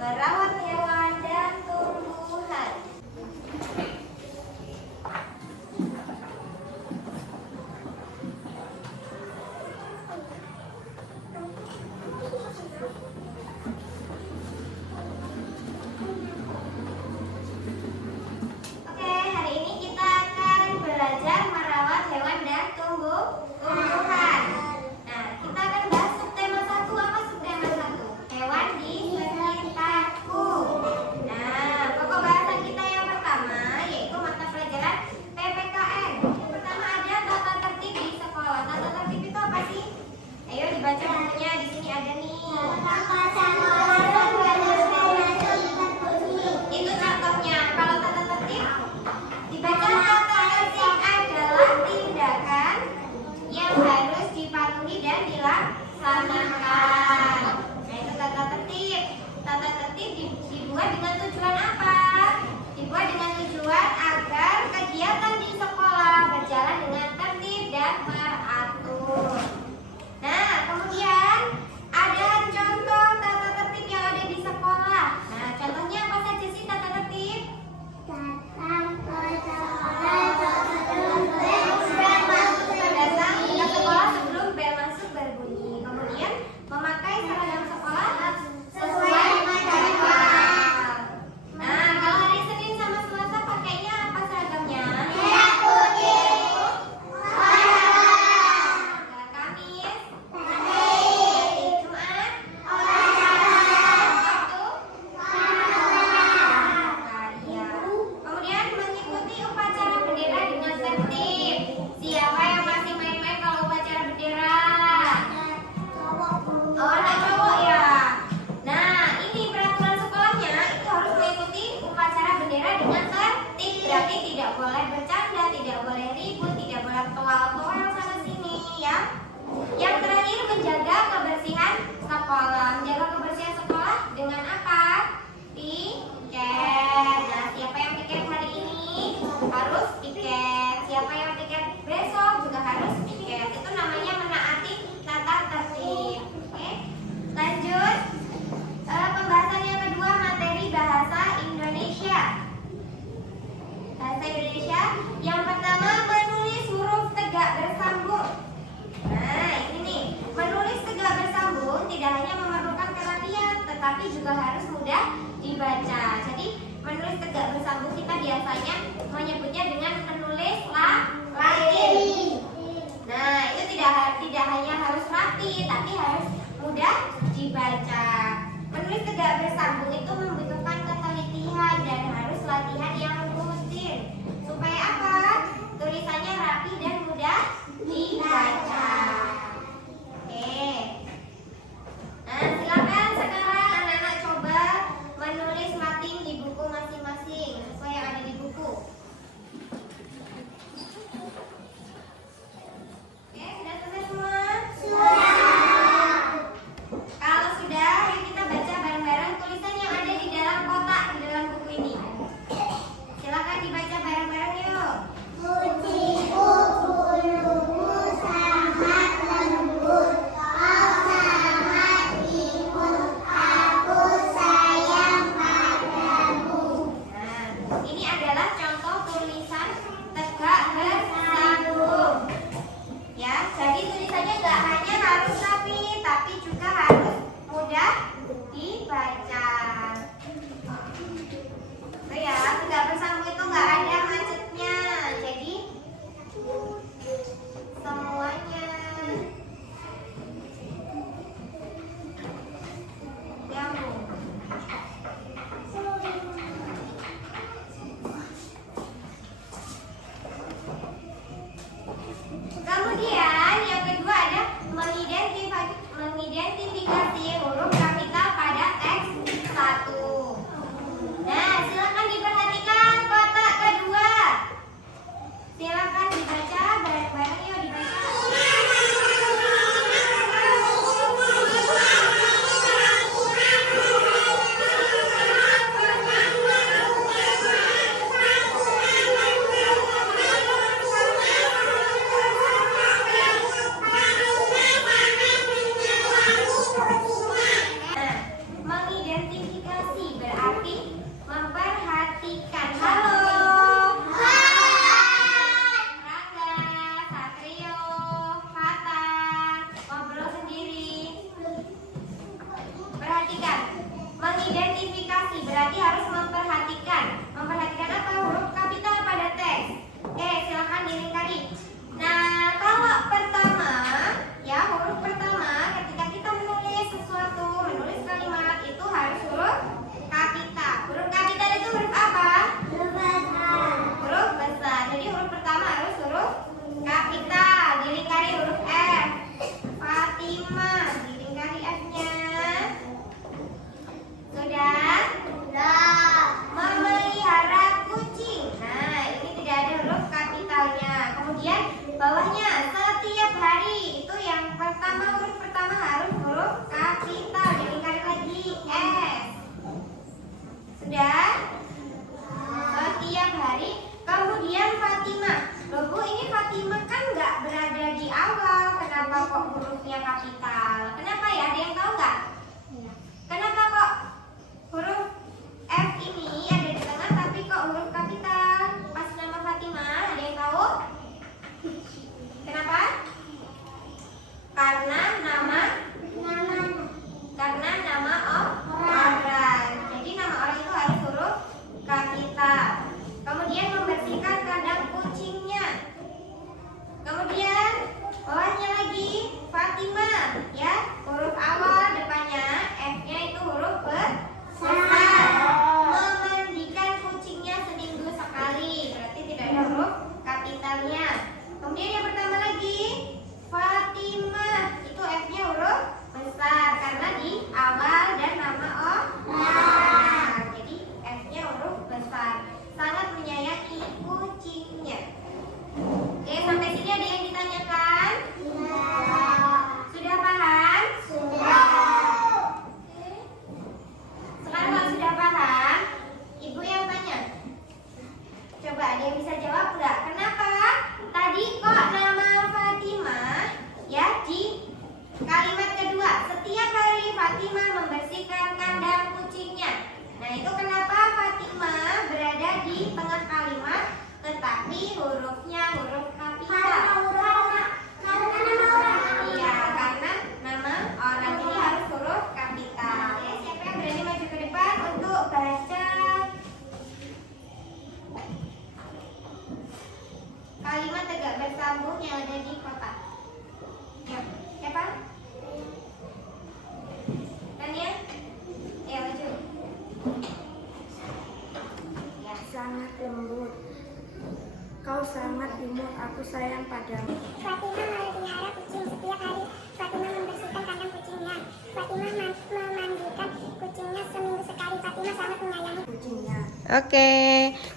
merawat hewan dan tumbuhan. Oke, hari ini kita akan belajar merawat hewan dan tumbuhan. Nah, kita akan bahas subtema 1. Apa subtema 1? Hewan di sekitarku. Nah, pokok bahasan kita yang pertama yaitu mata pelajaran PPKN. Pertama ada tata tertib di sekolah. Tata tertib itu apa sih? Ayo dibaca bukunya, di sini ada nih. Itu contohnya. Kalau tata tertib dibaca, tata tertib adalah tindakan yang harus dipatuhi dan dilaksanakan. Nah, itu tata tertib. Tata tertib dibuat dengan tujuan apa? Dibuat dengan tujuan agar kegiatan di sekolah berjalan dengan tertib dan teratur. Nah, kemudian ada contoh tata tertib yang ada di sekolah. Nah, contohnya apa saja sih tata tertib? Datang ke sekolah sebelum bel masuk berbunyi. Kemudian memakai seragam sekolah sesuai jadwal. Nah, kalau hari Senin sama Selasa pakainya apa seragamnya? Kamis, hari Jumat, Sabtu, karya. Kemudian mengikuti upacara bendera dengan tertib. Siapa yang masih main-main kalau upacara bendera? Oh, anak cowok ya. Nah, ini peraturan sekolahnya itu harus mengikuti upacara bendera dengan tertib. Berarti tidak boleh bercanda, tidak boleh ribut, tidak boleh toal-toal sana sini ya. Yang terakhir menjaga kebersihan sekolah. Menjaga kebersihan sekolah dengan apa? Piket. Nah, siapa yang piket hari ini harus piket. Siapa yang piket besok juga harus piket. Itu namanya menaati tata tertib. Oke, lanjut. Pembahasan yang kedua, materi bahasa Indonesia. Bahasa Indonesia yang pertama, menulis huruf tegak bersambung. Nah, ini nih, menulis tegak bersambung tidak hanya memerlukan perhatian, tetapi juga harus mudah dibaca. Jadi, menulis tegak bersambung kita biasanya menyebutnya dengan menulis Latin. Nah, itu tidak hanya harus rapi, tapi harus mudah dibaca. Menulis tegak bersambung itu membutuhkan ketelitian dan harus latihan yang rutin. Supaya apa? Tulisannya rapi dan mudah dibaca. Oke. Nah, silakan sekarang anak-anak coba menulis Latin di buku masing-masing sesuai yang ada di buku. Oke, sudah selesai semua? Sudah. Kalau sudah, yuk kita baca bareng-bareng tulisannya. berarti harus memperhatikan. Memperhatikan apa? Huruf kapital pada teks. Silakan dilingkari. Nah, kalau pertama, ya huruf pertama ketika kita menulis sesuatu, menulis kalimat itu harus huruf kapital. Huruf kapital itu huruf apa? Huruf besar. Huruf besar. Jadi huruf pertama harus huruf kapital. Dilingkari huruf F. Fatimah. Dilingkari F-nya. Sudah? Sudah. Memelihara kucing. Nah, ini tidak ada huruf kapitalnya. Kemudian bawahnya setiap hari. Itu yang pertama, huruf pertama harus huruf kapital. Dilingkari lagi S. Sudah? Setiap hari. Kemudian Fatimah. Loh Bu, ini Fatimah kan nggak berada di awal. Kenapa kok hurufnya kapital? Kenapa ya? Ada yang tahu nggak? Kenapa kok huruf F ini ada di tengah tapi kok huruf kapital? Pas nama Fatimah, ada yang tahu? Kenapa? Karena nama orang. Jadi nama orang itu harus huruf kapital. Kemudian membersihkan kandang kucingnya. Kemudian bawahnya lagi Fatimah, ya huruf awal depannya F-nya itu huruf besar. Memandikan kucingnya seminggu sekali, berarti tidak ada huruf kapitalnya. Kemudian yang pertama lagi Fatimah, itu F-nya huruf besar karena di awal dan nama orang. Jadi F-nya huruf besar. Sangat menyayangi kucingnya. Oke, sampai sini ada yang ditanyakan? Sudah paham? Sudah. Sekarang kalau sudah paham, Ibu yang tanya. Coba ada yang bisa jawab nggak? Kenapa tadi kok nama Fatimah ya di kalimat kedua? Setiap hari Fatimah membersihkan kandang kucingnya. Nah, itu kenapa Fatimah berada di tengah kalimat tetapi hurufnya huruf kapital? Karena nama orang. Iya, karena nama orang. Jadi harus huruf kapital. Ya, siapa yang berani maju ke depan untuk baca kalimat tegak bersambung yang ada di kotak? Ya, siapa? Tania? Ya, maju. Ya. Sangat lembut, kau sangat imut, aku sayang padamu. Fatimah memelihara kucing setiap hari. Fatimah membersihkan kandang kucingnya. Fatimah memandikan kucingnya seminggu sekali. Fatimah sangat menyayangi Kucingnya. Oke,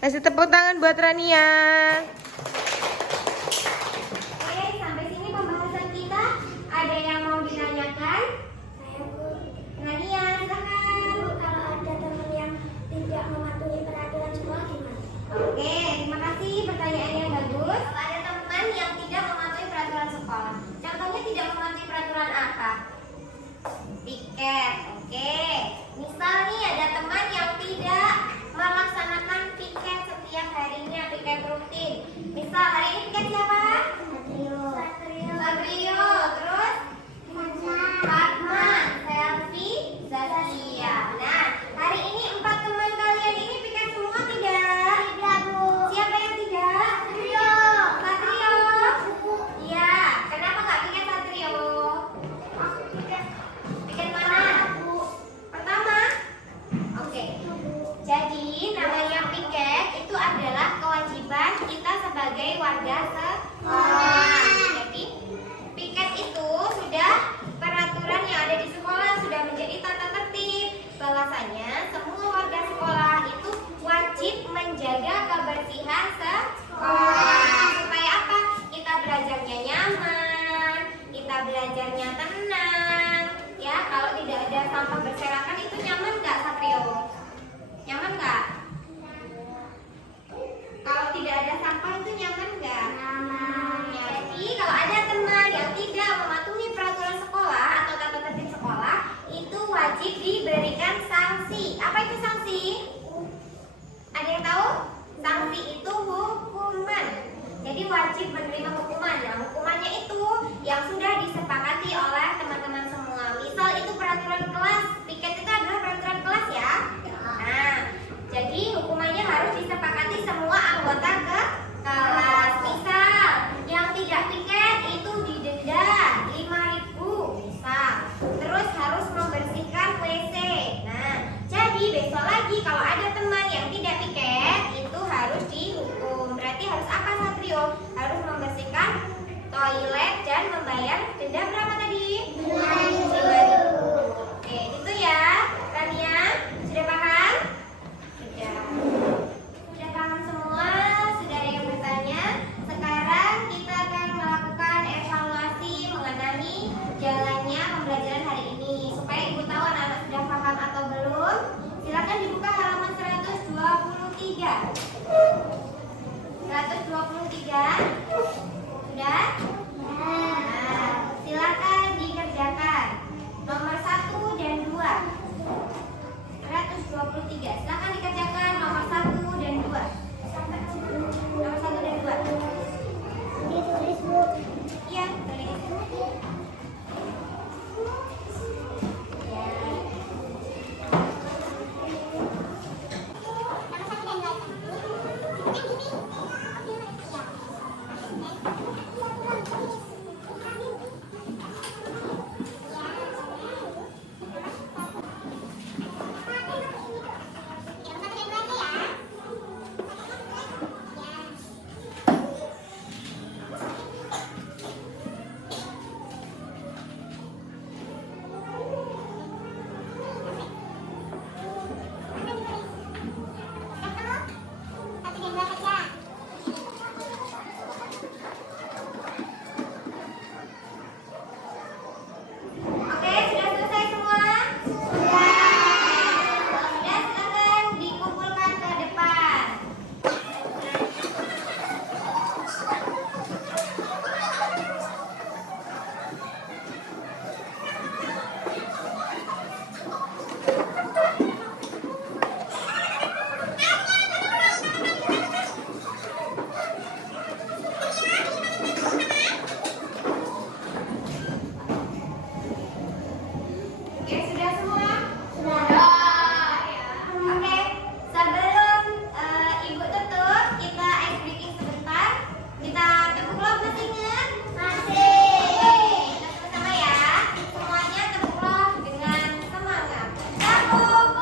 kasih tepuk tangan buat Rania. Oke, sampai sini pembahasan kita. Ada yang mau ditanyakan? Nadia, silakan. kalau ada teman yang tidak mematuhi peraturan sekolah gimana? Oke, terima kasih pertanyaan yang bagus. Kalau ada teman yang tidak mematuhi peraturan sekolah, contohnya tidak mematuhi peraturan apa? Piket. Oke, misal nih ada teman yang tidak melaksanakan piket setiap harinya, piket rutin. Misal hari ini piket siapa? Satrio. Terus Fatma, Selvi, Zaskia. Nah, hari ini 4 teman kalian ini piket semua tidak? Tidak, Bu. Siapa yang tidak? Satrio. Satrio. Iya, kenapa nggak piket Satrio? Piket mana? Pertama? Oke. Jadi namanya piket itu adalah kewajiban kita sebagai warga sekolah. Jadi piket itu sudah peraturan yang ada di sekolah, sudah menjadi tata tertib bahwasanya semua warga sekolah itu wajib menjaga kebersihan sekolah. Supaya apa? Kita belajarnya nyaman, kita belajarnya tenang. Ya, kalau tidak ada sampah berserakan itu nyaman nggak, Satrio? Nyaman nggak? Kalau tidak ada sampah itu nyaman nggak? Nyaman. Jadi kalau ada teman yang tidak mematuhi peraturan sekolah atau tata tertib sekolah, itu wajib diberikan sanksi. Apa itu sanksi? Ada yang tahu? Sanksi itu hukuman. Jadi wajib menerima hukuman. Nah, hukumannya itu yang sudah disepakati oleh teman-teman semua. Misal itu peraturan kelas, piket itu adalah peraturan kelas ya. Nah, Denda berapa tadi? 5.000. Oke, itu ya. Rania, sudah paham? Sudah paham semua? Sudah ada yang bertanya? Sekarang kita akan melakukan evaluasi mengenai jalannya pembelajaran hari ini. Supaya Ibu tahu anak-anak sudah paham atau belum. Silakan dibuka halaman 123. 123. Sudah? Nah, silakan dikerjakan. Nomor 1 dan 2. 123. Silakan dikerjakan nomor 1 dan 2. Nomor 1 dan 2. Ditulis, Bu. Iya, tulis. Ya. Oke, sudah selesai semua? Sudah, silakan dikumpulkan ke depan. Oke, sudah semua? Sudah. Oke, sebelum Ibu tutup, kita ice breaking sebentar. Kita tepuk love masih ingat? Masih. Kita sama-sama ya. Semuanya tepuk love dengan semangat. Tepuk love.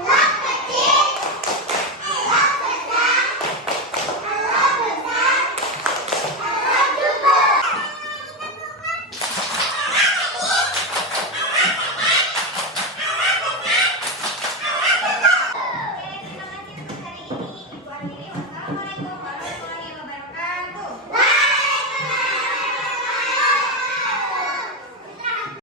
Love kecil. Love besar. Love besar. Love juga. Oke, terima kasih untuk hari ini. Ibu akhiri. Wassalamualaikum